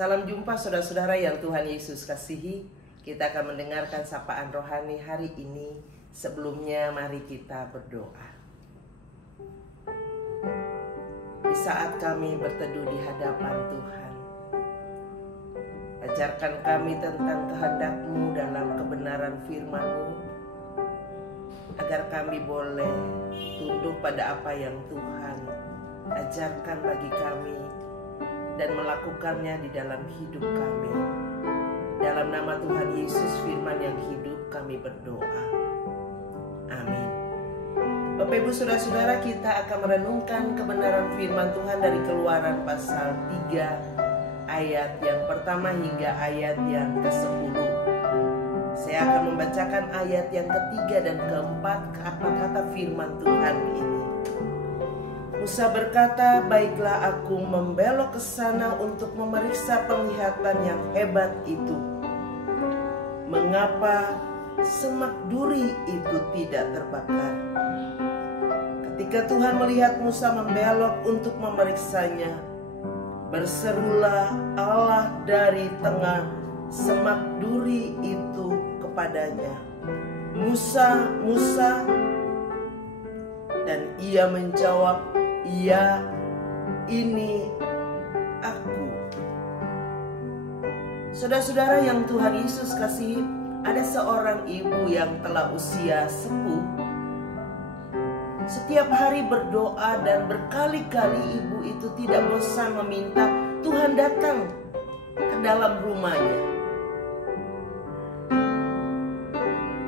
Salam jumpa saudara-saudara yang Tuhan Yesus kasihi. Kita akan mendengarkan sapaan rohani hari ini. Sebelumnya mari kita berdoa. Di saat kami berteduh di hadapan Tuhan, ajarkan kami tentang kehendak-Mu dalam kebenaran firman-Mu, agar kami boleh tunduk pada apa yang Tuhan ajarkan bagi kami dan melakukannya di dalam hidup kami. Dalam nama Tuhan Yesus firman yang hidup kami berdoa. Amin. Bapak Ibu saudara-saudara, kita akan merenungkan kebenaran firman Tuhan dari Keluaran pasal 3 ayat yang pertama hingga ayat yang ke-10. Saya akan membacakan ayat yang ketiga dan keempat, apa kata firman Tuhan ini. Musa berkata, "Baiklah, aku membelok ke sana untuk memeriksa penglihatan yang hebat itu. Mengapa semak duri itu tidak terbakar?" Ketika Tuhan melihat Musa membelok untuk memeriksanya, berserulah Allah dari tengah semak duri itu kepadanya, "Musa, Musa." Dan ia menjawab, "Ya, ini aku." Saudara-saudara yang Tuhan Yesus kasihi, ada seorang ibu yang telah usia sepuh. Setiap hari berdoa dan berkali-kali ibu itu tidak bosan meminta Tuhan datang ke dalam rumahnya.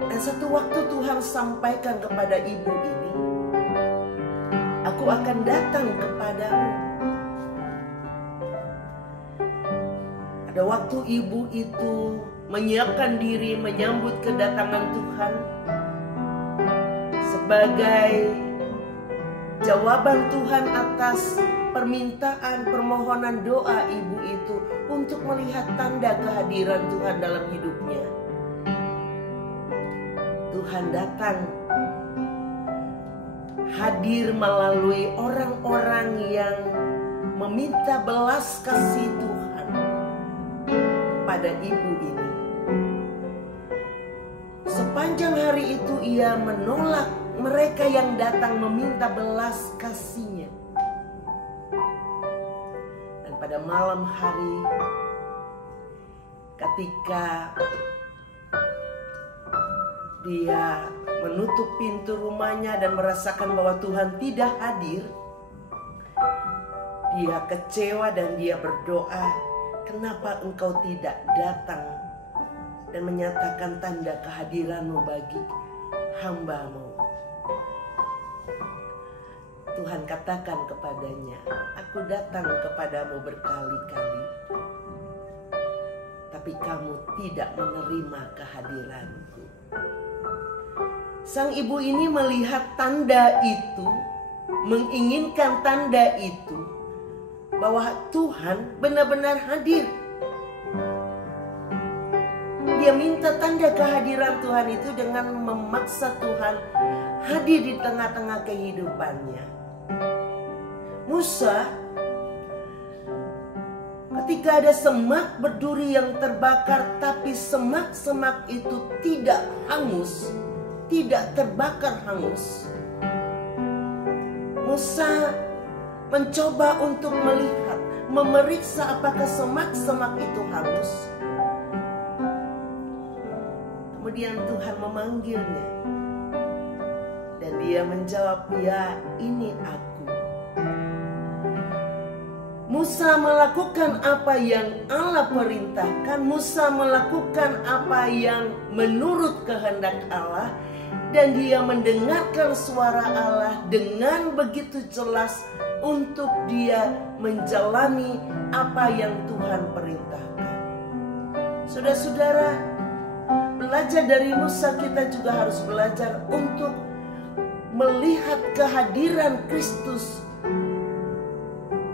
Dan satu waktu Tuhan sampaikan kepada ibu ini, "Aku akan datang kepadamu." Ada waktu ibu itu menyiapkan diri menyambut kedatangan Tuhan sebagai jawaban Tuhan atas permintaan permohonan doa ibu itu untuk melihat tanda kehadiran Tuhan dalam hidupnya. Tuhan datang hadir melalui orang-orang yang meminta belas kasih Tuhan pada ibu ini. Sepanjang hari itu ia menolak mereka yang datang meminta belas kasihnya. Dan pada malam hari, ketika dia menutup pintu rumahnya dan merasakan bahwa Tuhan tidak hadir, dia kecewa dan dia berdoa, "Kenapa engkau tidak datang dan menyatakan tanda kehadiran-Mu bagi hamba-Mu?" Tuhan katakan kepadanya, "Aku datang kepadamu berkali-kali, tapi kamu tidak menerima kehadiran-Ku." Sang ibu ini melihat tanda itu, menginginkan tanda itu, bahwa Tuhan benar-benar hadir. Dia minta tanda kehadiran Tuhan itu dengan memaksa Tuhan hadir di tengah-tengah kehidupannya. Musa, ketika ada semak berduri yang terbakar, tapi semak-semak itu tidak hangus, tidak terbakar hangus, Musa mencoba untuk melihat, memeriksa apakah semak-semak itu hangus. Kemudian Tuhan memanggilnya, dan dia menjawab, "Ya, ini aku." Musa melakukan apa yang Allah perintahkan. Musa melakukan apa yang menurut kehendak Allah, dan dia mendengarkan suara Allah dengan begitu jelas untuk dia menjalani apa yang Tuhan perintahkan. Saudara-saudara, belajar dari Musa, kita juga harus belajar untuk melihat kehadiran Kristus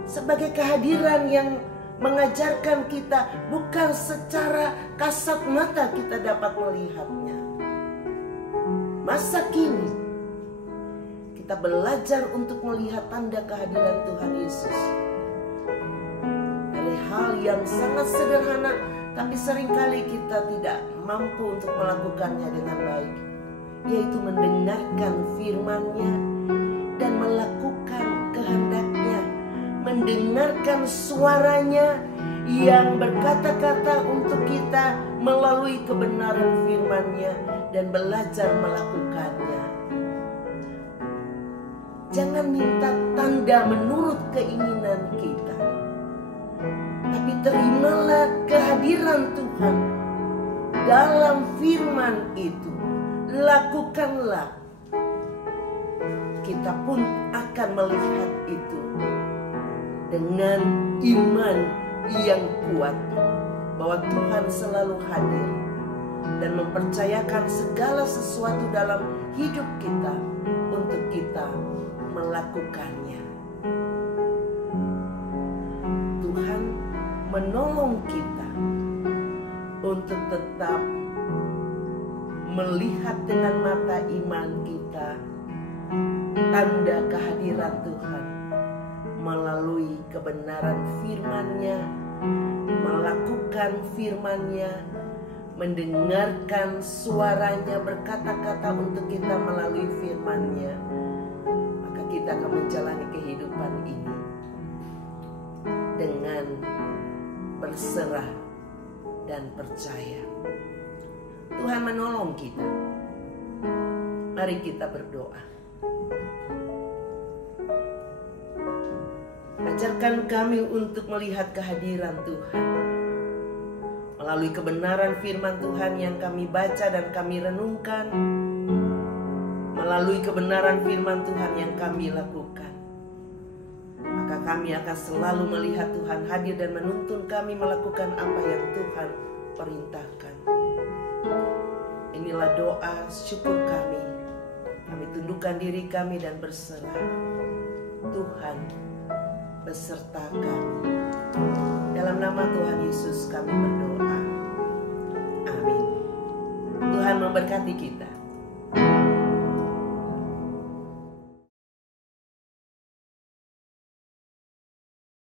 sebagai kehadiran yang mengajarkan kita, bukan secara kasat mata kita dapat melihatnya. Masa kini kita belajar untuk melihat tanda kehadiran Tuhan Yesus dari hal yang sangat sederhana, tapi seringkali kita tidak mampu untuk melakukannya dengan baik, yaitu mendengarkan firman-Nya dan melakukan kehendak-Nya, mendengarkan suaranya yang berkata-kata untuk kita melalui kebenaran firman-Nya dan belajar melakukannya. Jangan minta tanda menurut keinginan kita, tapi terimalah kehadiran Tuhan dalam firman itu. Lakukanlah, kita pun akan melihat itu dengan iman yang kuat bahwa Tuhan selalu hadir dan mempercayakan segala sesuatu dalam hidup kita untuk kita melakukannya. Tuhan menolong kita untuk tetap melihat dengan mata iman kita tanda kehadiran Tuhan melalui kebenaran firman-Nya, melakukan firman-Nya, mendengarkan suaranya berkata-kata untuk kita melalui firman-Nya. Maka kita akan menjalani kehidupan ini dengan berserah dan percaya. Tuhan menolong kita. Mari kita berdoa. Ajarkan kami untuk melihat kehadiran Tuhan melalui kebenaran firman Tuhan yang kami baca dan kami renungkan, melalui kebenaran firman Tuhan yang kami lakukan. Maka kami akan selalu melihat Tuhan hadir dan menuntun kami melakukan apa yang Tuhan perintahkan. Inilah doa syukur kami. Kami tundukkan diri kami dan berserah. Tuhan beserta kami. Dalam nama Tuhan Yesus kami berdoa. Amin. Tuhan memberkati kita.